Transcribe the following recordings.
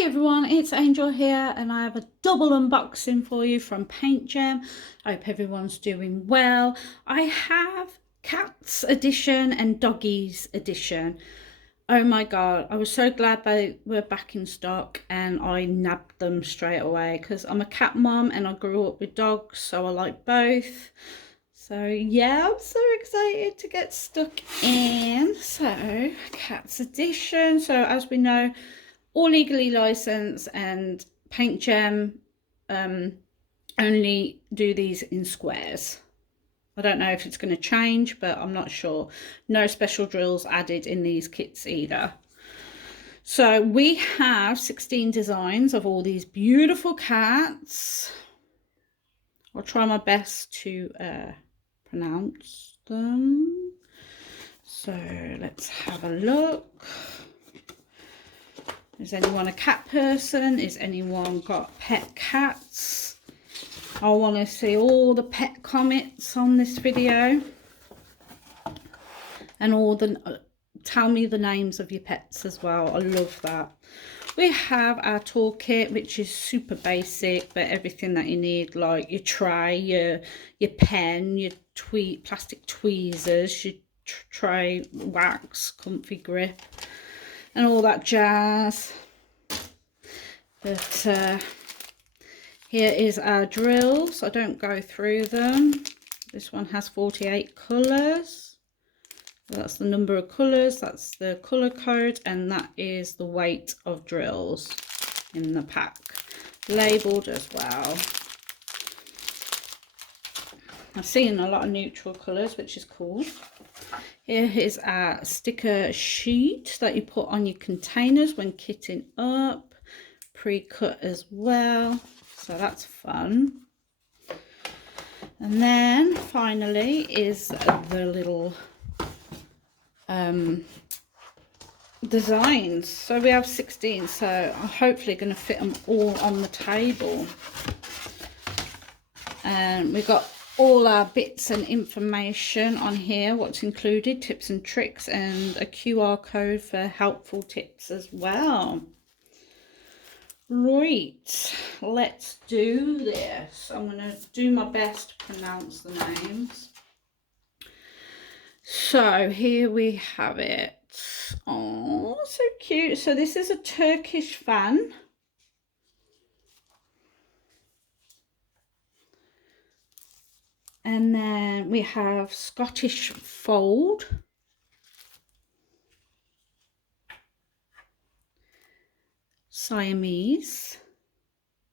Hey everyone, it's Angel here and I have a double unboxing for you from Paint Gem. I hope everyone's doing well. I have Cats Edition and Doggies Edition. Oh my god, I was so glad they were back in stock and I nabbed them straight away because I'm a cat mum and I grew up with dogs, so I like both. So yeah, I'm so excited to get stuck in. So Cats Edition, so as we know, all legally licensed, and Paint Gem only do these in squares. I don't know if it's going to change, but I'm not sure. No special drills added in these kits either. So we have 16 designs of all these beautiful cats. I'll try my best to pronounce them. So let's have a look. Is anyone a cat person? Is anyone got pet cats? I want to see all the pet comments on this video. And all the, tell me the names of your pets as well. I love that. We have our toolkit, which is super basic, but everything that you need, like your tray, your pen, your plastic tweezers, your tray wax, comfy grip, and all that jazz. But here is our drills. I don't go through them. This one has 48 colours. That's the number of colours, that's the colour code, and that is the weight of drills in the pack. Labelled as well. I've seen a lot of neutral colours, which is cool. Here is our sticker sheet that you put on your containers when kitting up. Pre-cut as well, so that's fun. And then finally is the little designs. So we have 16, so I'm hopefully going to fit them all on the table. And we've got all our bits and information on here, what's included, tips and tricks, and a QR code for helpful tips as well. Right, let's do this. I'm going to do my best to pronounce the names. So here we have it. Oh, so cute. So this is a Turkish fan. And then we have Scottish fold. Siamese.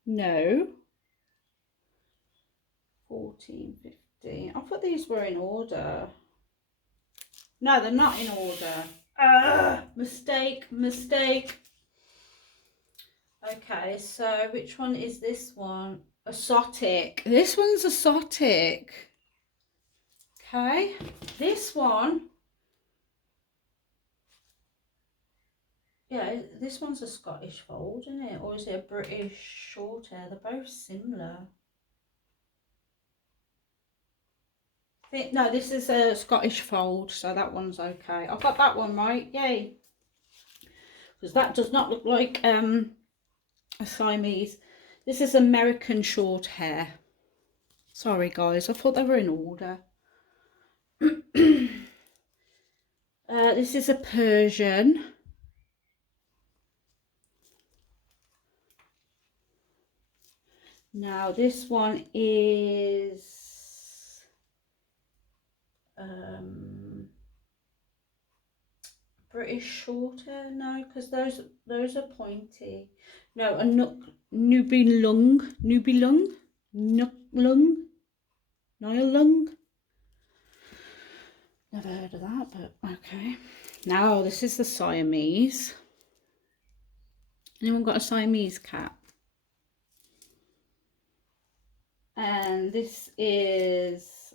No. 14, 15. I thought these were in order. No, they're not in order. Mistake. Okay, so which one is this one? Exotic. This one's exotic. Okay, this one. Yeah, this one's a Scottish fold, isn't it? Or is it a British short hair? They're both similar. No, this is a Scottish fold, so that one's okay. I've got that one right, yay. Because that does not look like a Siamese. This is American short hair. Sorry guys, I thought they were in order. This is a Persian. Now this one is British short hair. No, because those are pointy. No, a Nubi lung, Nile lung. Never heard of that, but okay. Now this is the Siamese. Anyone got a Siamese cat? And this is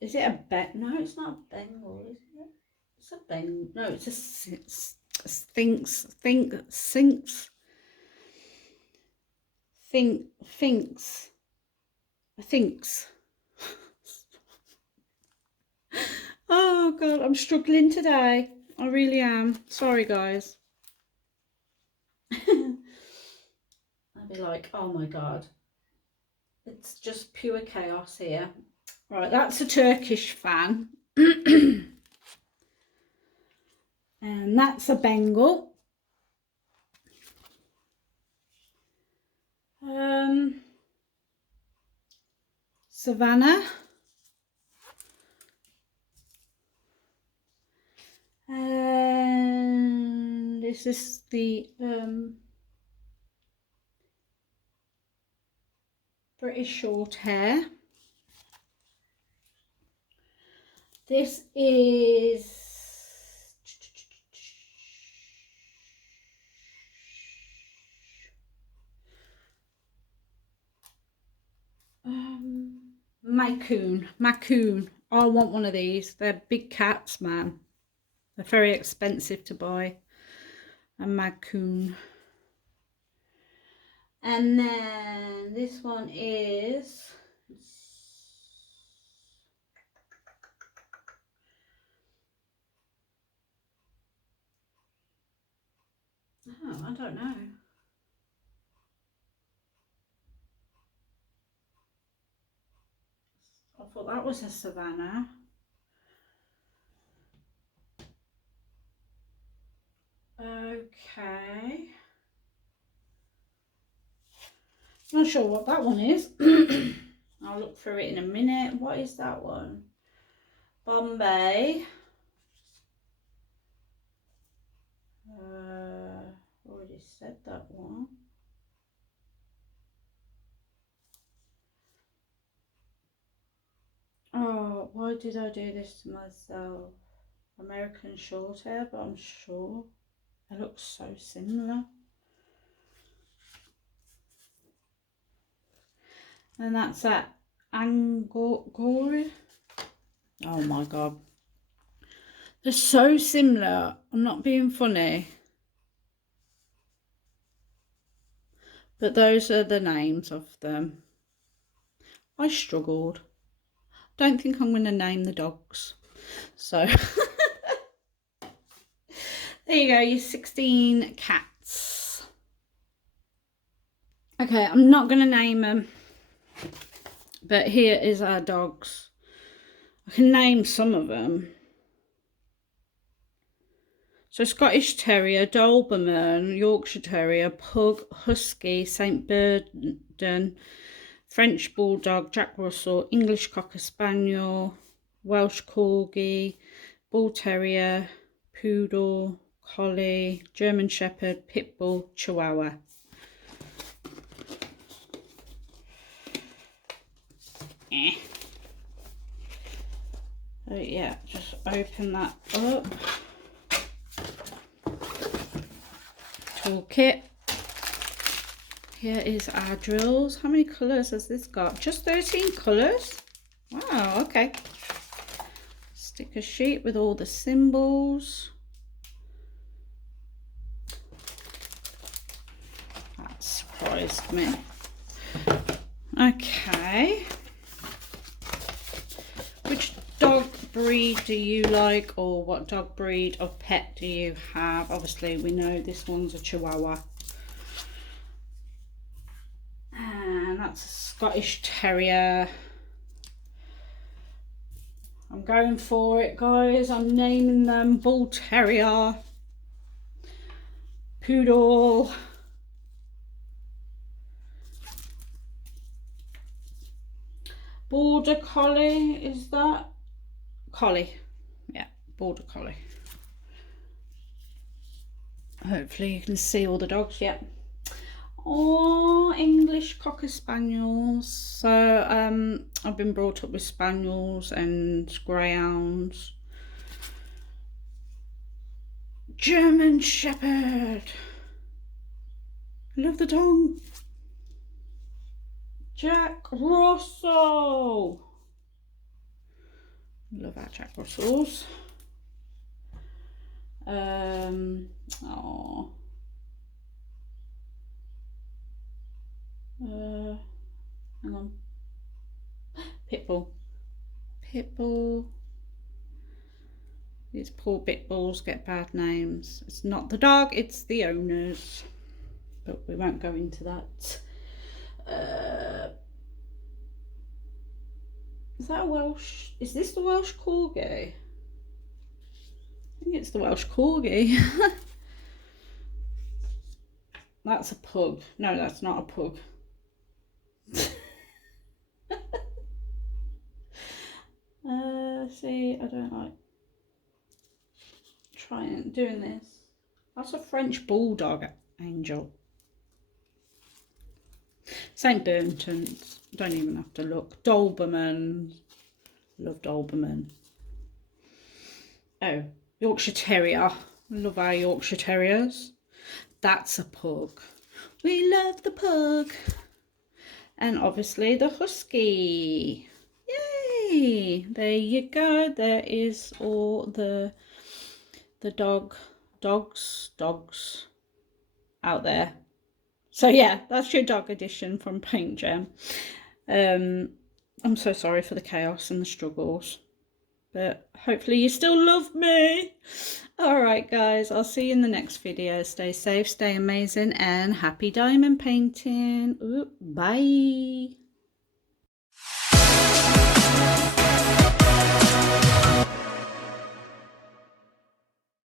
is it a no, it's not a Bengal, is it? It's a Bengal. No, it's a Sphinx. Oh god, I'm struggling today. I really am. Sorry guys. like, oh my God. It's just pure chaos here. Right, that's a Turkish fan. And that's a Bengal. Savannah. And this is the British short hair. This is Macoon. I want one of these. They're big cats, man. They're very expensive to buy. A Macoon. And then this one is oh, I don't know. I thought that was a Savannah. Okay. Not sure what that one is. I'll look through it in a minute. What is that one? Bombay. Already said that one. Oh, why did I do this to myself? American short hair, but I'm sure it looks so similar. And that's that Angora. Oh my God. They're so similar. I'm not being funny. But those are the names of them. I struggled. Don't think I'm going to name the dogs. So there you go, your 16 cats. Okay, I'm not going to name them. But here is our dogs. I can name some of them. So Scottish Terrier, Doberman, Yorkshire Terrier, Pug, Husky, St. Bernard, French Bulldog, Jack Russell, English Cocker Spaniel, Welsh Corgi, Bull Terrier, Poodle, Collie, German Shepherd, Pit Bull, Chihuahua. So yeah, just open that up. Toolkit. Here is our drills. How many colours has this got? Just 13 colours. Wow, okay. Sticker sheet with all the symbols. That surprised me. Okay. Which dog breed do you like, or what dog breed of pet do you have? Obviously we know this one's a Chihuahua, and that's a Scottish Terrier. I'm going for it, guys. I'm naming them Bull Terrier, Poodle, Border Collie. Is that Collie? Yeah, Border Collie. Hopefully you can see all the dogs. Yep. Oh, English Cocker Spaniels. So I've been brought up with Spaniels and Greyhounds. German Shepherd. I love the tongue. Jack Russell. Love our Jack Russells. Oh. Hang on. Pitbull. Pitbull. These poor pit bulls get bad names. It's not the dog, it's the owners. But we won't go into that. Is that a Welsh? Is this the Welsh Corgi? I think it's the Welsh Corgi. That's a pug. No, that's not a pug. See, I don't like trying doing this. That's a French bulldog, Angel. St. Burnton's. Don't even have to look. Doberman. Love Doberman. Oh, Yorkshire Terrier. Love our Yorkshire Terriers. That's a pug. We love the pug. And obviously the husky. Yay! There you go. There is all the dogs out there. So yeah, that's your dog edition from Paint Gem. I'm so sorry for the chaos and the struggles, but hopefully you still love me. All right, guys, I'll see you in the next video. Stay safe, stay amazing, and happy diamond painting. Ooh, bye.